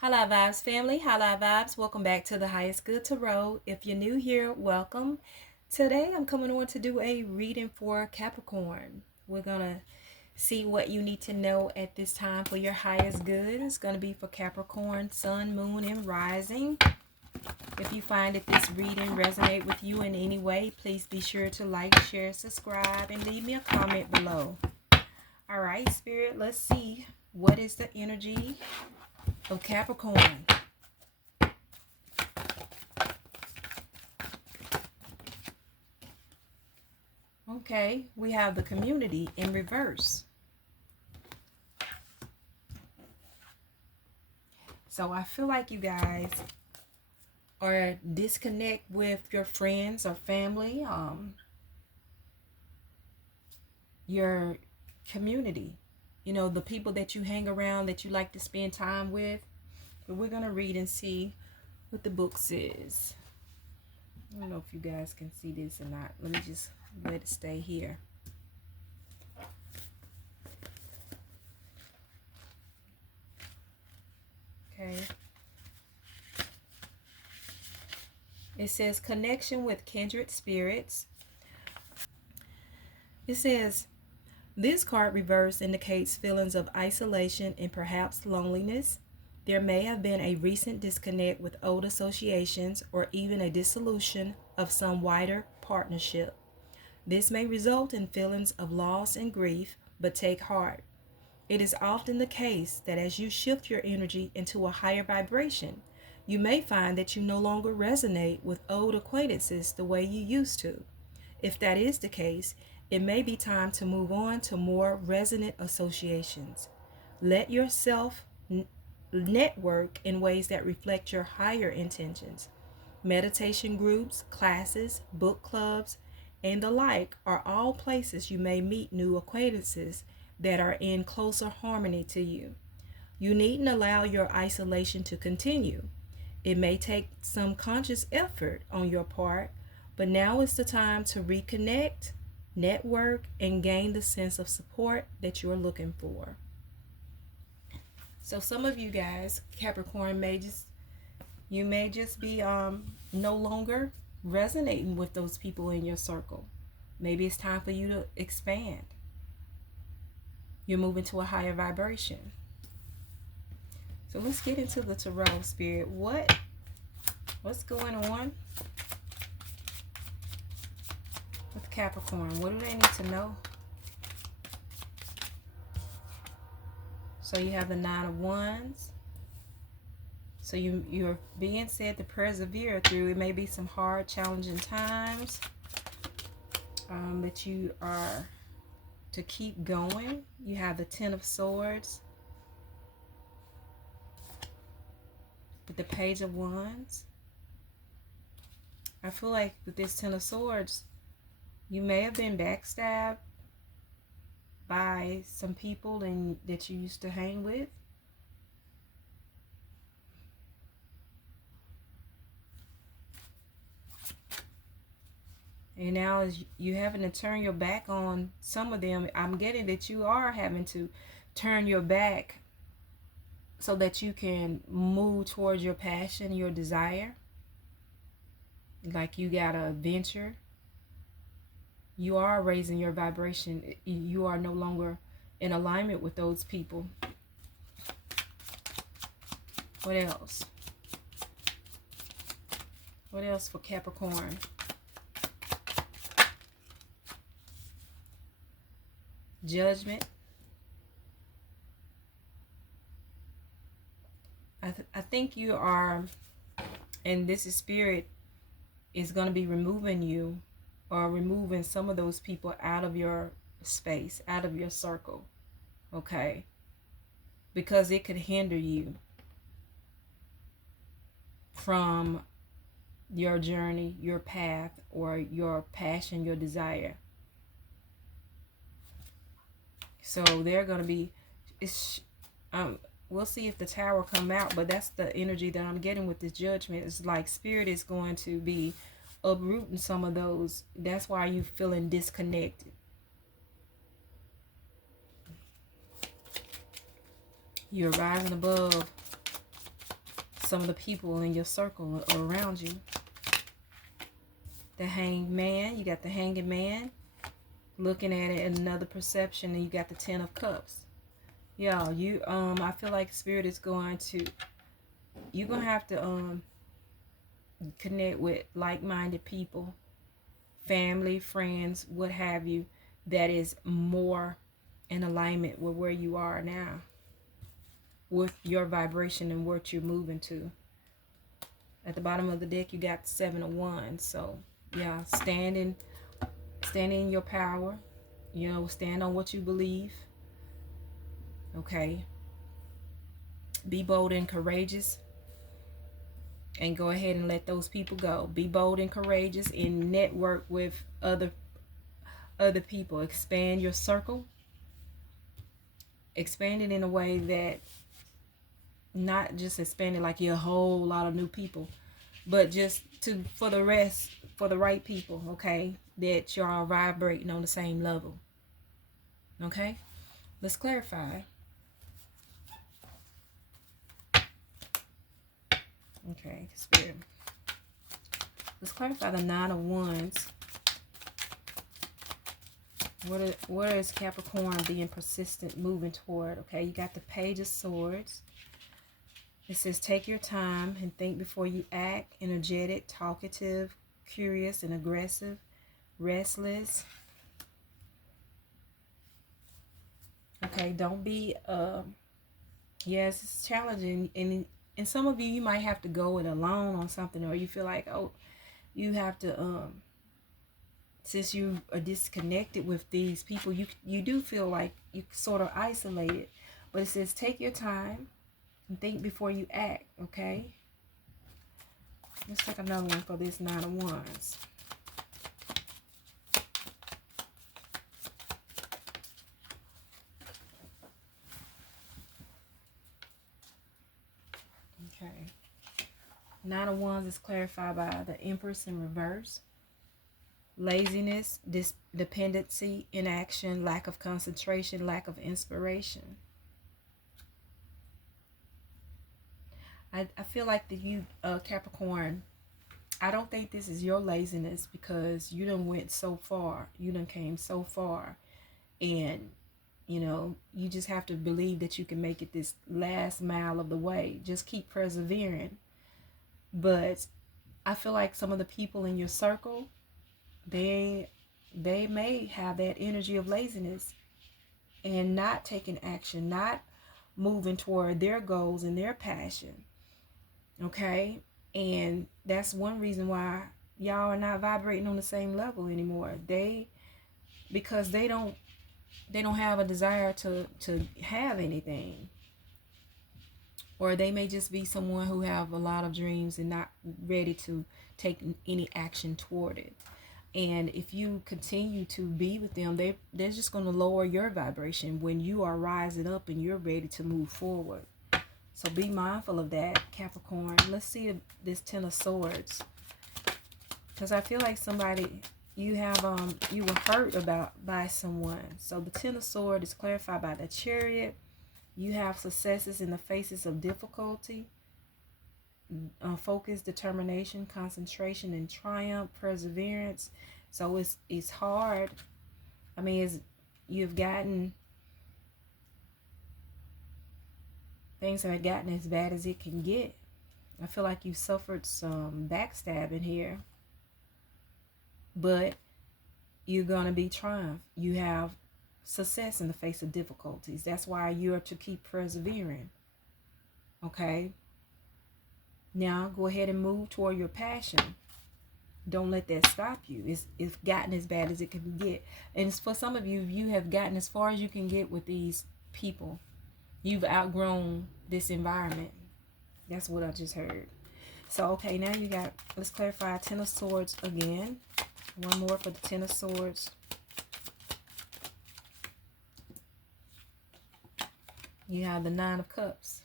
Holla Vibes family, Holla Vibes. Welcome back to the Highest Good Tarot. If you're new here, welcome. Today I'm coming on to do a reading for Capricorn. We're going to see what you need to know at this time for your highest good. It's going to be for Capricorn, Sun, Moon, and Rising. If you find that this reading resonate with you in any way, please be sure to like, share, subscribe, and leave me a comment below. All right, Spirit, let's see. What is the energy of Capricorn? Okay, we have the community in reverse. So I feel like you guys are disconnect with your friends or family, your community, the people that you hang around, that you like to spend time with. But we're going to read and see what the book says. I don't know if you guys can see this or not. Let me just let it stay here. Okay. It says connection with kindred spirits. It says this card reverse indicates feelings of isolation and perhaps loneliness. There may have been a recent disconnect with old associations or even a dissolution of some wider partnership. This may result in feelings of loss and grief, but take heart. It is often the case that as you shift your energy into a higher vibration, you may find that you no longer resonate with old acquaintances the way you used to. If that is the case, it may be time to move on to more resonant associations. Let yourself network in ways that reflect your higher intentions. Meditation groups, classes, book clubs, and the like are all places you may meet new acquaintances that are in closer harmony to you. You needn't allow your isolation to continue. It may take some conscious effort on your part, but now is the time to reconnect, network, and gain the sense of support that you're looking for. So some of you guys, Capricorn, may just be no longer resonating with those people in your circle. Maybe it's time for you to expand. You're moving to a higher vibration. So let's get into the tarot, Spirit. What's going on with Capricorn? What do they need to know? So you have the Nine of Wands. So you're being said to persevere through. It may be some hard, challenging times, but you are to keep going. You have the Ten of Swords with the Page of Wands. I feel like with this Ten of Swords, you may have been backstabbed by some people that you used to hang with. And now as you having to turn your back on some of them, I'm getting that you are having to turn your back so that you can move towards your passion, your desire. Like you got a venture. You are raising your vibration. You are no longer in alignment with those people. What else? What else for Capricorn? Judgment. I think you are, and this is Spirit, is going to be removing you or removing some of those people out of your space, out of your circle. Okay? Because it could hinder you from your journey, your path, or your passion, your desire. So they're going to be, we'll see if the Tower come out, but that's the energy that I'm getting with this Judgment. It's like Spirit is going to be uprooting some of those. That's why you're feeling disconnected. You're rising above some of the people in your circle or around you. The Hanged Man, you got the Hanging Man, looking at it in another perception, and you got the Ten of Cups. Yeah, I feel like Spirit is going to, you're gonna have to connect with like-minded people, family, friends, what have you, that is more in alignment with where you are now, with your vibration and what you're moving to. At the bottom of the deck, you got the Seven of Wands. So yeah, stand in your power. Stand on what you believe. Okay. Be bold and courageous, and go ahead and let those people go. Be bold and courageous and network with other people. Expand your circle. Expand it in a way that, not just expand it like you're a whole lot of new people, but just for the right people, okay, that you're all vibrating on the same level. Okay, let's clarify. Okay, Spirit, let's clarify the Nine of Wands. What is Capricorn being persistent, moving toward? Okay, you got the Page of Swords. It says, take your time and think before you act. Energetic, talkative, curious, and aggressive. Restless. Okay, don't be, yes, it's challenging. And some of you might have to go it alone on something, or you feel like, oh, you have to, since you are disconnected with these people, you do feel like you sort of isolated. But it says, take your time and think before you act, okay? Let's take another one for this Nine of Wands. Okay. Nine of Wands is clarified by the Empress in reverse. Laziness, dependency, inaction, lack of concentration, lack of inspiration. I feel like that you, Capricorn, I don't think this is your laziness, because you done went so far. You done came so far. And, you just have to believe that you can make it this last mile of the way. Just keep persevering. But I feel like some of the people in your circle, they may have that energy of laziness and not taking action, not moving toward their goals and their passion. Okay? And that's one reason why y'all are not vibrating on the same level anymore. Because they don't have a desire to have anything. Or they may just be someone who have a lot of dreams and not ready to take any action toward it. And if you continue to be with them, they're just going to lower your vibration when you are rising up and you're ready to move forward. So be mindful of that, Capricorn. Let's see if this Ten of Swords. Because I feel like somebody, you were hurt by someone. So the Ten of Swords is clarified by the Chariot. You have successes in the faces of difficulty. Focus, determination, concentration, and triumph, perseverance. So it's hard. I mean, you've gotten, things have gotten as bad as it can get. I feel like you suffered some backstabbing here. But you're going to be triumph. You have success in the face of difficulties. That's why you are to keep persevering. Okay? Now, go ahead and move toward your passion. Don't let that stop you. It's gotten as bad as it can get. And for some of you, you have gotten as far as you can get with these people. You've outgrown this environment. That's what I just heard. So, okay, now you got, let's clarify Ten of Swords again. One more for the Ten of Swords. You have the Nine of Cups.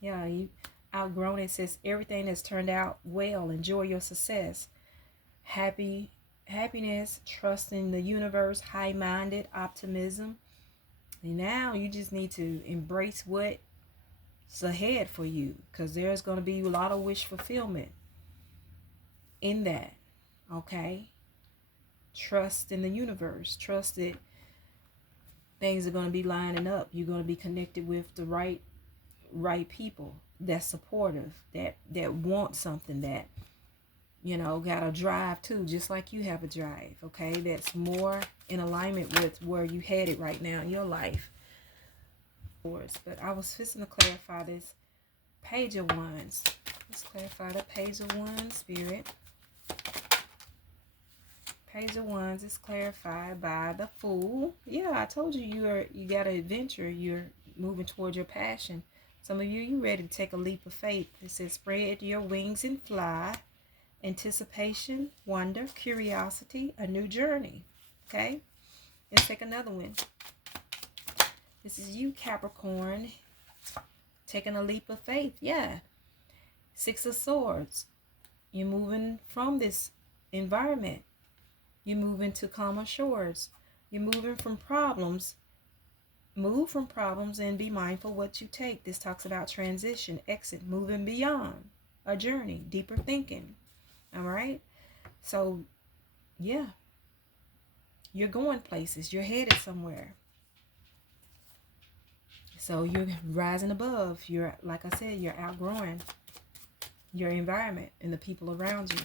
Yeah, you outgrown. It says everything has turned out well. Enjoy your success. Happiness, trust in the universe, high-minded, optimism. And now you just need to embrace what ahead for you, because there's going to be a lot of wish fulfillment in that. Okay? Trust in the universe. Trust that things are going to be lining up. You're going to be connected with the right people that's supportive, that want something, that got a drive too, just like you have a drive. Okay, that's more in alignment with where you headed right now in your life. But I was fixing to clarify this Page of Wands. Let's clarify the Page of Wands, Spirit. Page of Wands is clarified by the Fool. Yeah, I told you you got an adventure. You're moving toward your passion. Some of you ready to take a leap of faith. It says, spread your wings and fly. Anticipation, wonder, curiosity, a new journey. Okay? Let's take another one. This is you, Capricorn, taking a leap of faith. Yeah. Six of Swords. You're moving from this environment. You're moving to calmer shores. You're moving from problems. Move from problems and be mindful what you take. This talks about transition, exit, moving beyond a journey, deeper thinking. All right? So, yeah. You're going places. You're headed somewhere. So you're rising above. You're, like I said, you're outgrowing your environment and the people around you.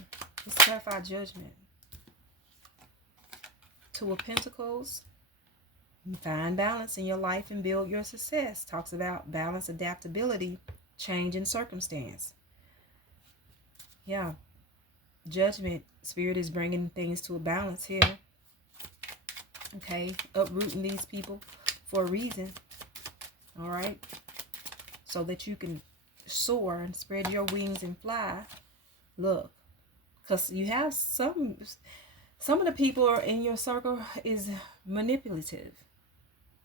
Let's clarify Judgment. Two of Pentacles. You find balance in your life and build your success. Talks about balance, adaptability, change in circumstance. Yeah. Judgment. Spirit is bringing things to a balance here. Okay. Uprooting these people for a reason. All right. So that you can soar and spread your wings and fly. Look. Because you have some of the people in your circle is manipulative.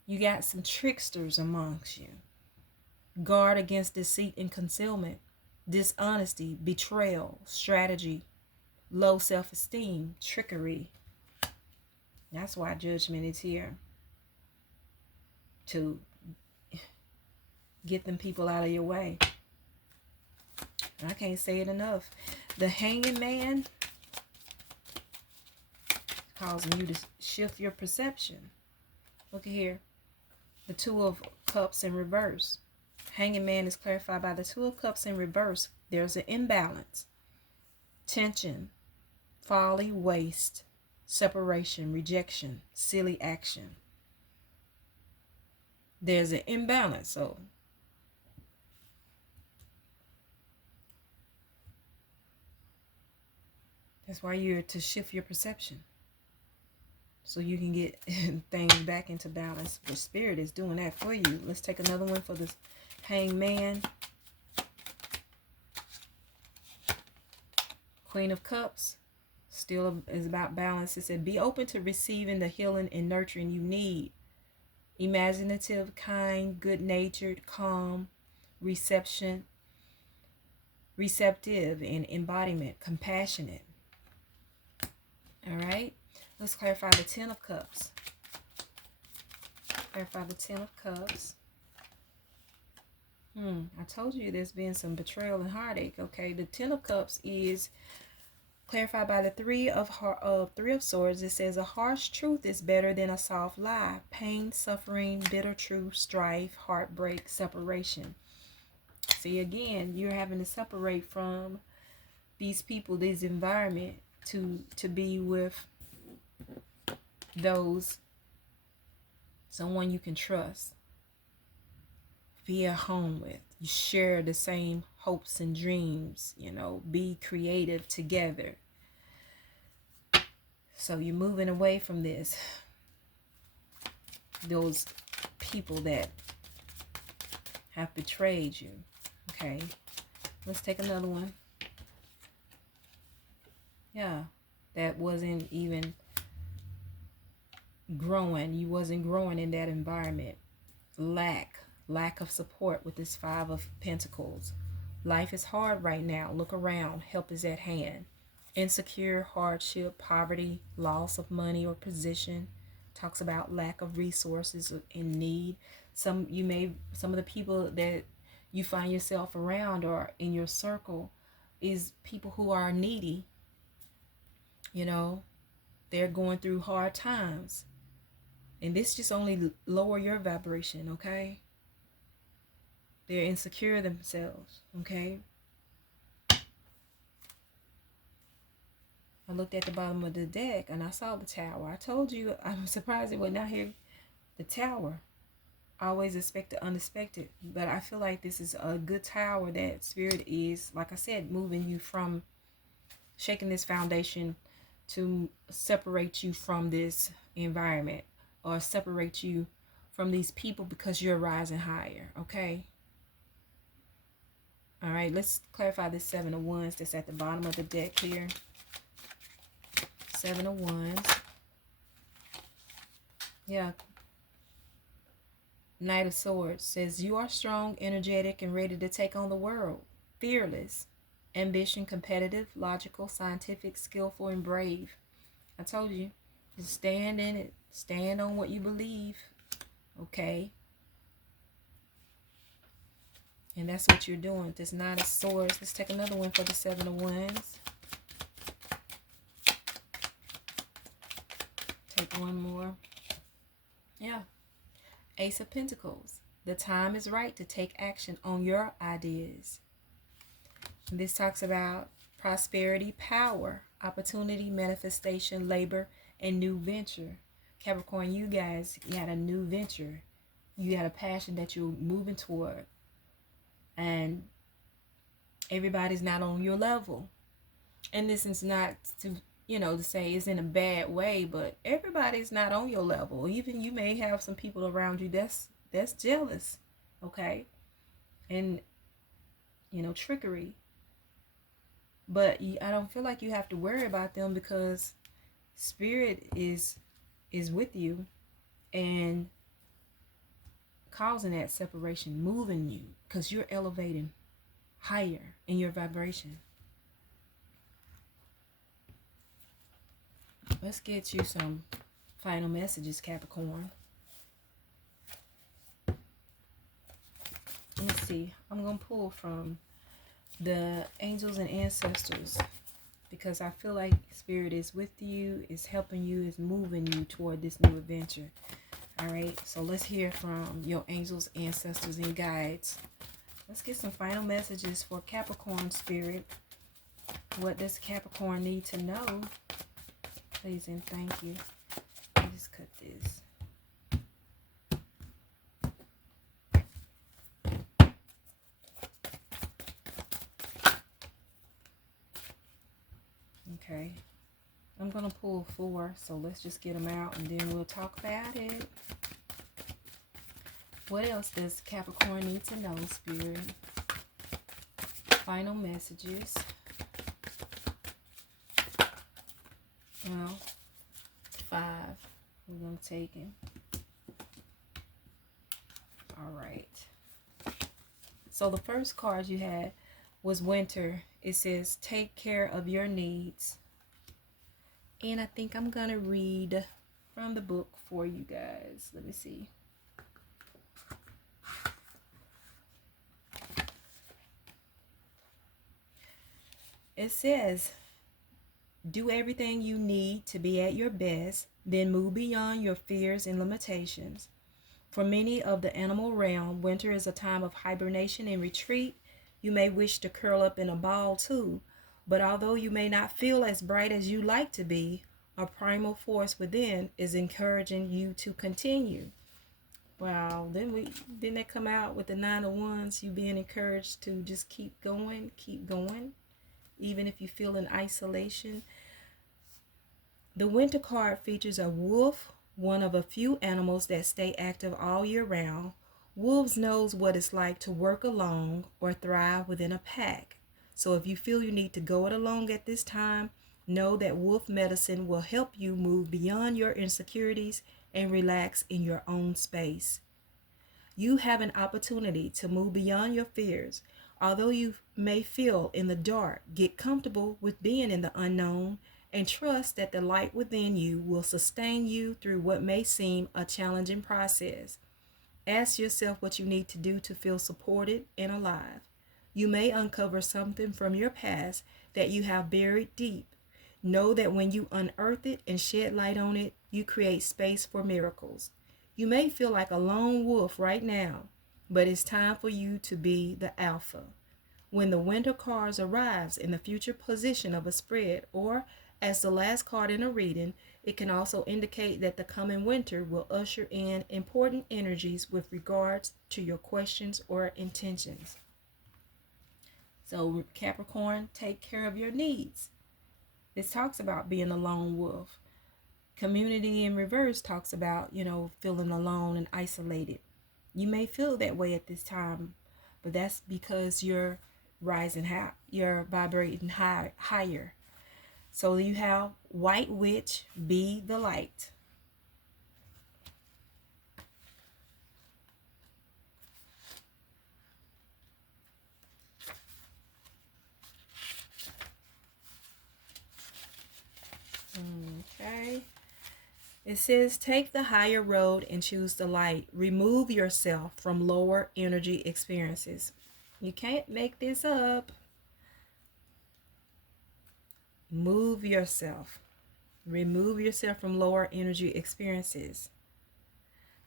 You got some tricksters amongst you. Guard against deceit and concealment, dishonesty, betrayal, strategy, low self-esteem, trickery. That's why Judgment is here. To get them people out of your way. I can't say it enough. The Hanging Man, causing you to shift your perception. Look at here. The Two of Cups in reverse. Hanging Man is clarified by the Two of Cups in reverse. There's an imbalance. Tension. Folly, waste, separation, rejection, silly action. There's an imbalance. So that's why you're to shift your perception. So you can get things back into balance. The Spirit is doing that for you. Let's take another one for this Hanged Man. Queen of Cups. Still is about balance. It said, be open to receiving the healing and nurturing you need. Imaginative, kind, good-natured, calm, receptive, and embodiment, compassionate. All right. Let's clarify the Ten of Cups. Clarify the Ten of Cups. I told you there's been some betrayal and heartache. Okay, the Ten of Cups is clarified by the Three of Swords. It says a harsh truth is better than a soft lie. Pain, suffering, bitter truth, strife, heartbreak, separation. See, again, you're having to separate from these people, this environment, to be with someone you can trust, be at home with. You share the same hopes and dreams, be creative together. So you're moving away from those people that have betrayed you. Okay, let's take another one. Yeah, that wasn't even growing. You wasn't growing in that environment. Lack of support with this Five of Pentacles. Life is hard right now. Look around. Help is at hand. Insecure, hardship, poverty, loss of money or position. Talks about lack of resources in need. Some of the people that you find yourself around or in your circle is people who are needy. You know, they're going through hard times. And this just only lower your vibration, okay? They're insecure themselves, okay? I looked at the bottom of the deck and I saw the tower. I told you I'm surprised it was not here. The tower. I always expect the unexpected, but I feel like this is a good tower that Spirit is, like I said, moving you from, shaking this foundation to separate you from this environment or separate you from these people because you're rising higher, okay? All right, let's clarify this Seven of Wands that's at the bottom of the deck here. Seven of Wands. Yeah. Knight of Swords says, you are strong, energetic, and ready to take on the world. Fearless. Ambition, competitive, logical, scientific, skillful, and brave. I told you. Just stand in it. Stand on what you believe. Okay? And that's what you're doing. This Knight of Swords. Let's take another one for the Seven of Wands. Take one more. Yeah. Ace of Pentacles. The time is right to take action on your ideas. And this talks about prosperity, power, opportunity, manifestation, labor, and new venture. Capricorn, you guys got a new venture. You got a passion that you're moving toward. And everybody's not on your level. And this is not to, to say it's in a bad way, but everybody's not on your level. Even you may have some people around you that's jealous, okay? And, trickery. But I don't feel like you have to worry about them because Spirit is with you and causing that separation, moving you because you're elevating higher in your vibration. Let's get you some final messages, Capricorn. Let's see. I'm going to pull from the angels and ancestors because I feel like Spirit is with you, is helping you, is moving you toward this new adventure. All right. So let's hear from your angels, ancestors, and guides. Let's get some final messages for Capricorn Spirit. What does Capricorn need to know? Please and thank you. Let me just cut this. Okay. I'm going to pull 4, so let's just get them out and then we'll talk about it. What else does Capricorn need to know, Spirit? Final messages. Well, 5. We're going to take it. All right. So the first card you had was Winter. It says, take care of your needs. And I think I'm going to read from the book for you guys. Let me see. It says, do everything you need to be at your best, then move beyond your fears and limitations. For many of the animal realm, winter is a time of hibernation and retreat. You may wish to curl up in a ball too, but although you may not feel as bright as you like to be, a primal force within is encouraging you to continue. Wow, didn't they come out with the 9 of Wands, you being encouraged to just keep going, even if you feel in isolation. The winter card features a wolf, one of a few animals that stay active all year round. Wolves knows what it's like to work alone or thrive within a pack. So if you feel you need to go it alone at this time, know that wolf medicine will help you move beyond your insecurities and relax in your own space. You have an opportunity to move beyond your fears. Although you may feel in the dark, get comfortable with being in the unknown and trust that the light within you will sustain you through what may seem a challenging process. Ask yourself what you need to do to feel supported and alive. You may uncover something from your past that you have buried deep. Know that when you unearth it and shed light on it, you create space for miracles. You may feel like a lone wolf right now, but it's time for you to be the alpha. When the winter cards arrives in the future position of a spread or as the last card in a reading, it can also indicate that the coming winter will usher in important energies with regards to your questions or intentions. So Capricorn, take care of your needs. This talks about being a lone wolf. Community in reverse talks about, feeling alone and isolated. You may feel that way at this time, but that's because you're rising high, you're vibrating higher. So you have White Witch, be the light. Okay. It says, take the higher road and choose the light. Remove yourself from lower energy experiences. You can't make this up. Move yourself. Remove yourself from lower energy experiences.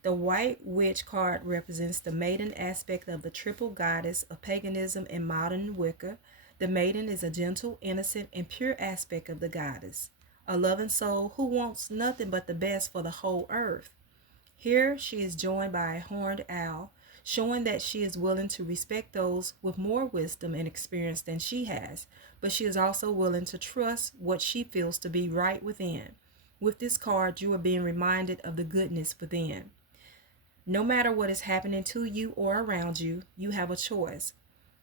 The White Witch card represents the maiden aspect of the triple goddess of paganism and modern Wicca. The maiden is a gentle, innocent, and pure aspect of the goddess, a loving soul who wants nothing but the best for the whole earth. Here she is joined by a horned owl, showing that she is willing to respect those with more wisdom and experience than she has, but she is also willing to trust what she feels to be right within. With this card, you are being reminded of the goodness within. No matter what is happening to you or around you, you have a choice.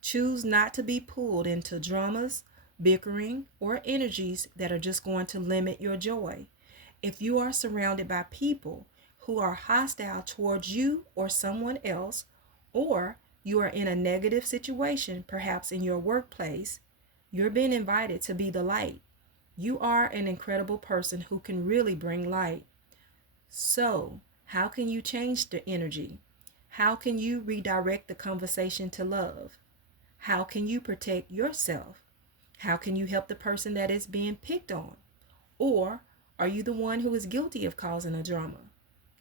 Choose not to be pulled into dramas, bickering, or energies that are just going to limit your joy. If you are surrounded by people who are hostile towards you or someone else, or you are in a negative situation, perhaps in your workplace, you're being invited to be the light. You are an incredible person who can really bring light. So, how can you change the energy? How can you redirect the conversation to love? How can you protect yourself? How can you help the person that is being picked on? Or are you the one who is guilty of causing a drama?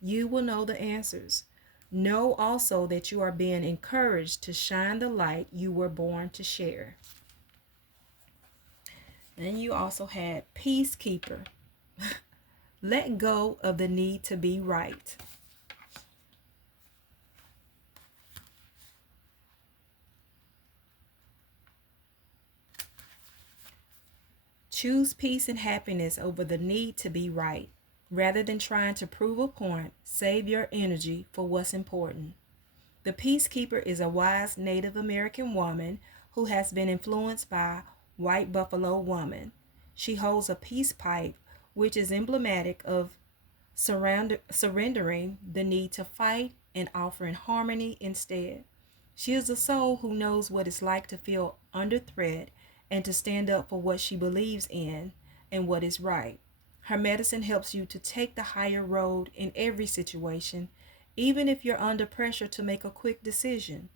You will know the answers. Know also that you are being encouraged to shine the light you were born to share. And you also had Peacekeeper. Let go of the need to be right. Choose peace and happiness over the need to be right. Rather than trying to prove a point, save your energy for what's important. The Peacekeeper is a wise Native American woman who has been influenced by White Buffalo Woman. She holds a peace pipe, which is emblematic of surrendering the need to fight and offering harmony instead. She is a soul who knows what it's like to feel under threat and to stand up for what she believes in and what is right. Her medicine helps you to take the higher road in every situation, even if you're under pressure to make a quick decision.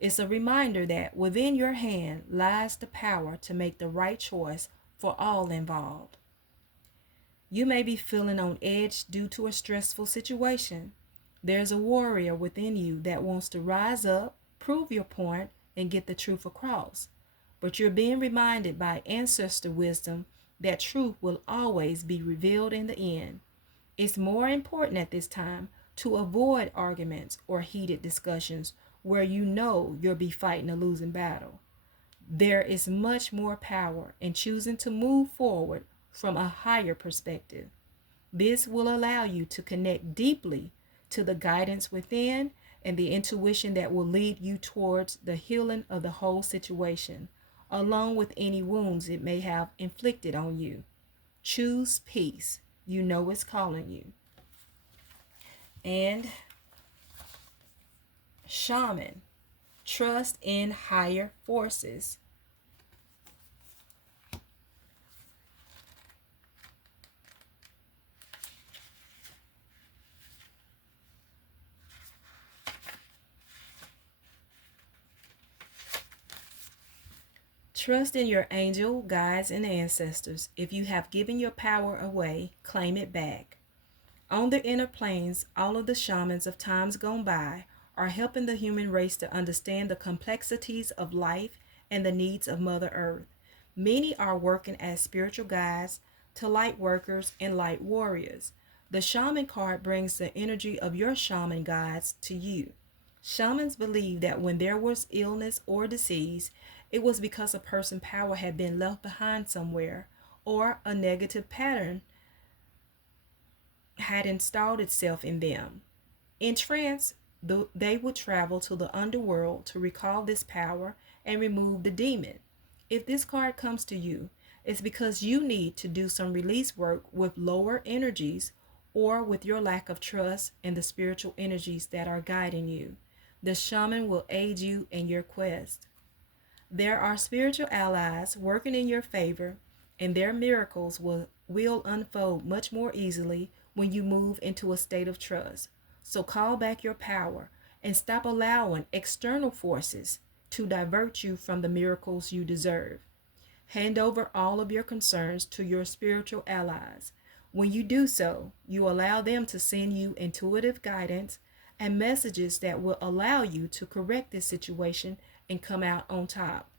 It's a reminder that within your hand lies the power to make the right choice for all involved. You may be feeling on edge due to a stressful situation. There's a warrior within you that wants to rise up, prove your point, and get the truth across. But you're being reminded by ancestor wisdom that truth will always be revealed in the end. It's more important at this time to avoid arguments or heated discussions where you know you'll be fighting a losing battle. There is much more power in choosing to move forward from a higher perspective. This will allow you to connect deeply to the guidance within and the intuition that will lead you towards the healing of the whole situation, along with any wounds it may have inflicted on you. Choose peace. You know it's calling you. And Shaman, trust in higher forces. Trust in your angel, guides, and ancestors. If you have given your power away, claim it back. On the inner planes, all of the shamans of times gone by are helping the human race to understand the complexities of life and the needs of Mother Earth. Many are working as spiritual guides to light workers and light warriors. The shaman card brings the energy of your shaman guides to you. Shamans believe that when there was illness or disease, it was because a person's power had been left behind somewhere or a negative pattern had installed itself in them. In trance, they would travel to the underworld to recall this power and remove the demon. If this card comes to you, it's because you need to do some release work with lower energies or with your lack of trust in the spiritual energies that are guiding you. The shaman will aid you in your quest. There are spiritual allies working in your favor, and their miracles will unfold much more easily when you move into a state of trust. So call back your power and stop allowing external forces to divert you from the miracles you deserve. Hand over all of your concerns to your spiritual allies. When you do so, you allow them to send you intuitive guidance and messages that will allow you to correct this situation and come out on top.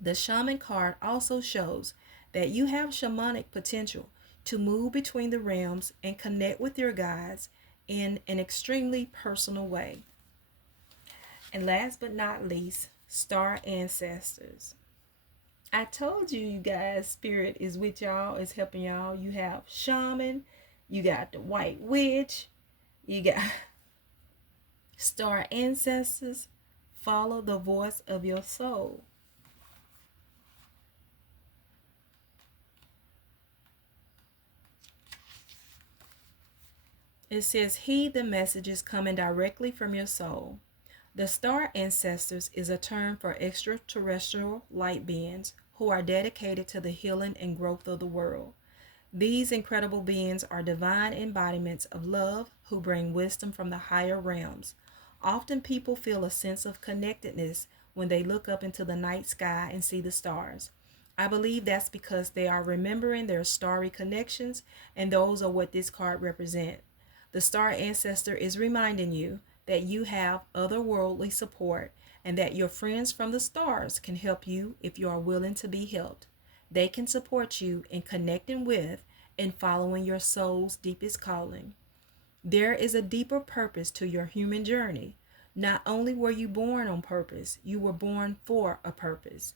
The shaman card also shows that you have shamanic potential to move between the realms and connect with your guides in an extremely personal way. And last but not least, star ancestors. I told you, you guys, spirit is with y'all, is helping y'all. You have shaman, you got the white witch, you got star ancestors. Follow the voice of your soul. It says, heed the messages coming directly from your soul. The star ancestors is a term for extraterrestrial light beings who are dedicated to the healing and growth of the world. These incredible beings are divine embodiments of love who bring wisdom from the higher realms. Often people feel a sense of connectedness when they look up into the night sky and see the stars. I believe that's because they are remembering their starry connections, and those are what this card represents. The star ancestor is reminding you that you have otherworldly support and that your friends from the stars can help you if you are willing to be helped. They can support you in connecting with and following your soul's deepest calling. There is a deeper purpose to your human journey. Not only were you born on purpose, you were born for a purpose.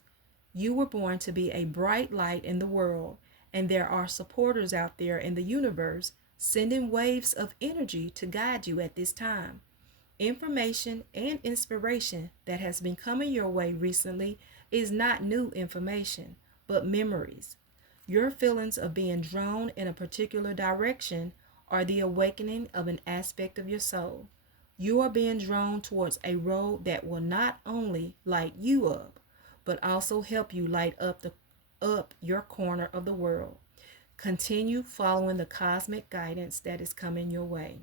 You were born to be a bright light in the world, and there are supporters out there in the universe sending waves of energy to guide you at this time. Information and inspiration that has been coming your way recently is not new information, but memories. Your feelings of being drawn in a particular direction are the awakening of an aspect of your soul. You are being drawn towards a road that will not only light you up, but also help you light up your corner of the world. Continue following the cosmic guidance that is coming your way.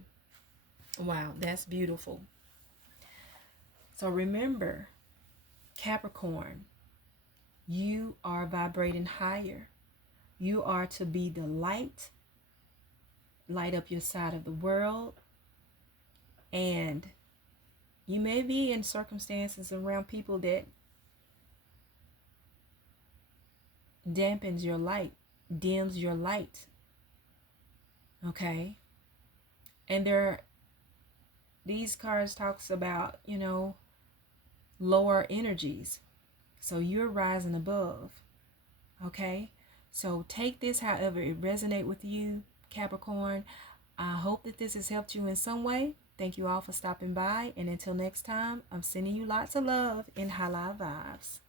Wow, that's beautiful. So remember, Capricorn, you are vibrating higher. You are to be the light, light up your side of the world, and you may be in circumstances around people that dampens your light, dims your light. Okay? And these cards talks about, lower energies. So you're rising above. Okay? So take this however it resonates with you, Capricorn. I hope that this has helped you in some way. Thank you all for stopping by. And until next time, I'm sending you lots of love and high live vibes.